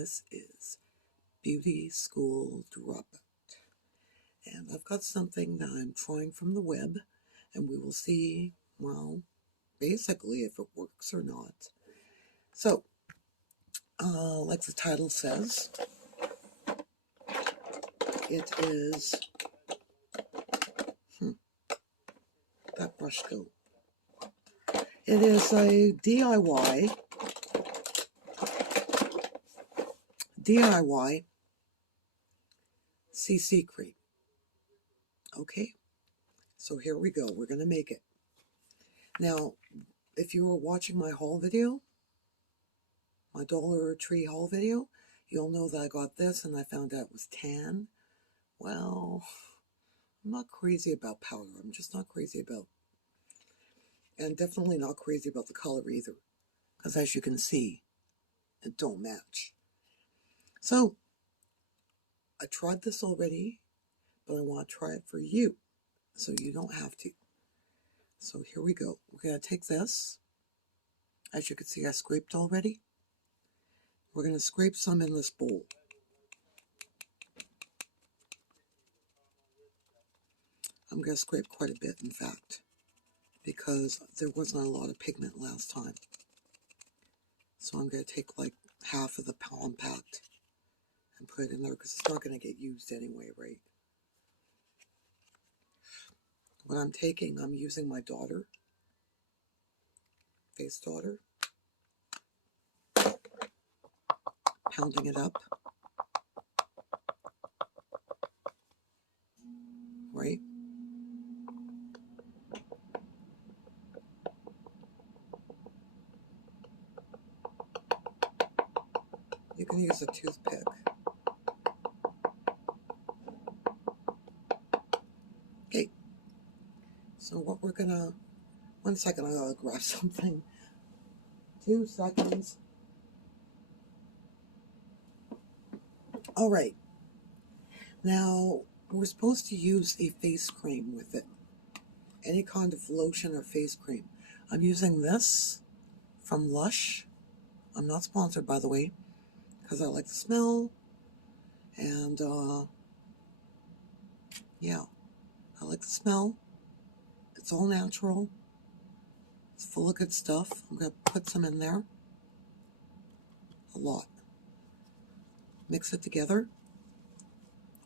this is Beauty School Dropout. And I've got something that I'm trying from the web, and we will see, well, basically if it works or not. So, like the title says, it is, that brush go. It is a DIY CC cream. Okay, so here we go. We're going to make it. Now, if you were watching my haul video, my Dollar Tree haul video, you'll know that I got this and I found out it was tan. Well, I'm not crazy about powder. I'm just not crazy about, and definitely not crazy about the color either, because as you can see, it don't match. So, I tried this already, but I want to try it for you, so you don't have to. So here we go. We're going to take this. As you can see, I scraped already. We're going to scrape some in this bowl. I'm going to scrape quite a bit, in fact, because there wasn't a lot of pigment last time. So I'm going to take like half of the compact and put it in there, because it's not going to get used anyway, right? What I'm taking, I'm using my daughter, face daughter, pounding it up, right? You can use a toothpick. Okay, so what we're gonna, 1 second, I gotta grab something. 2 seconds. All right, now we're supposed to use a face cream with it. Any kind of lotion or face cream. I'm using this from Lush. I'm not sponsored, by the way, because I like the smell, and yeah, I like the smell. It's all natural. It's full of good stuff. I'm going to put some in there. A lot. Mix it together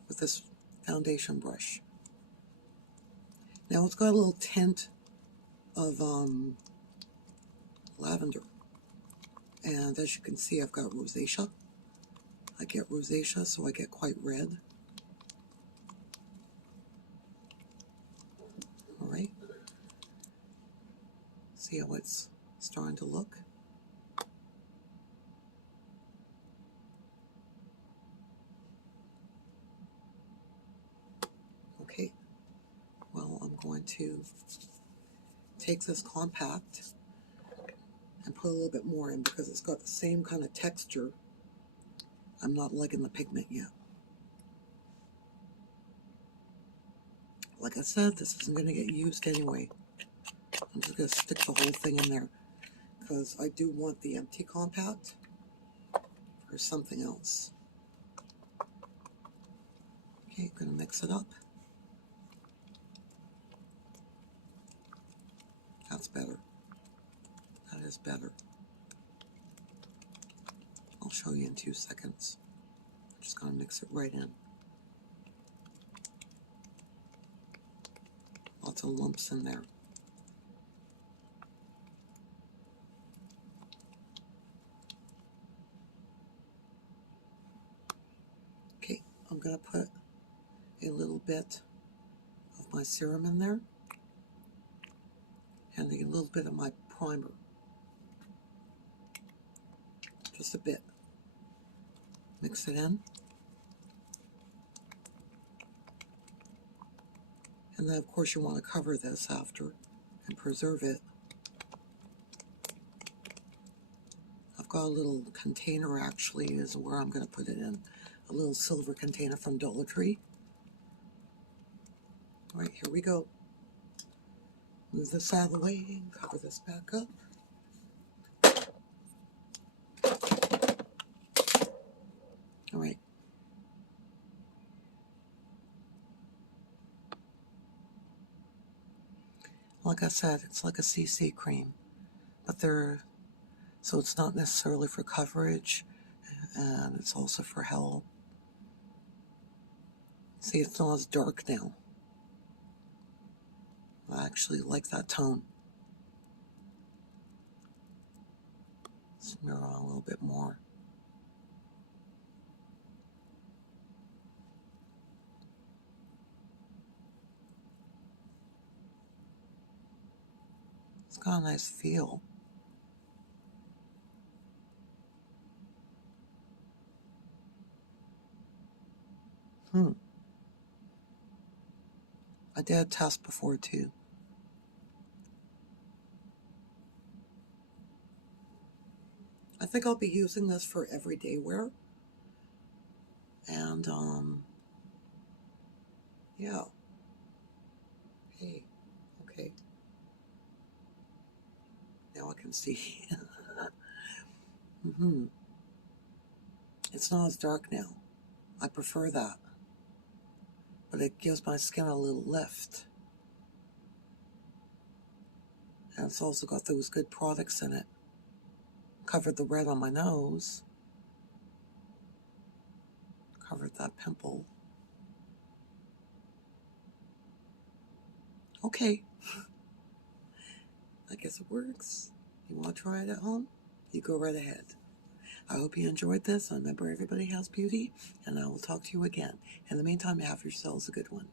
with this foundation brush. Now it's got a little tint of lavender. And as you can see, I've got rosacea. I get rosacea, so I get quite red. All right. See how it's starting to look? Okay. Well, I'm going to take this compact and put a little bit more in, because it's got the same kind of texture. I'm not liking the pigment yet. Like I said, this isn't going to get used anyway. I'm just going to stick the whole thing in there, because I do want the empty compact for something else. Okay, I'm going to mix it up. That's better. That is better. I'll show you in 2 seconds. I'm just going to mix it right in. Lots of lumps in there. Okay, I'm going to put a little bit of my serum in there and a little bit of my primer. Just a bit. Mix it in. And then, of course, you want to cover this after and preserve it. I've got a little container, actually, is where I'm going to put it in. A little silver container from Dollar Tree. All right, here we go. Move this out of the way and cover this back up. Like I said, it's like a CC cream, but so it's not necessarily for coverage, and it's also for health. See, it's not as dark now. I actually like that tone. Smear on a little bit more. It's got a nice feel. I did a test before too. I think I'll be using this for everyday wear. And, yeah. Hey, okay. Now I can see. It's not as dark now. I prefer that. But it gives my skin a little lift. And it's also got those good products in it. Covered the red on my nose. Covered that pimple. Okay. I guess it works. You want to try it at home? You go right ahead. I hope you enjoyed this. Remember, everybody has beauty, and I will talk to you again. In the meantime, have yourselves a good one.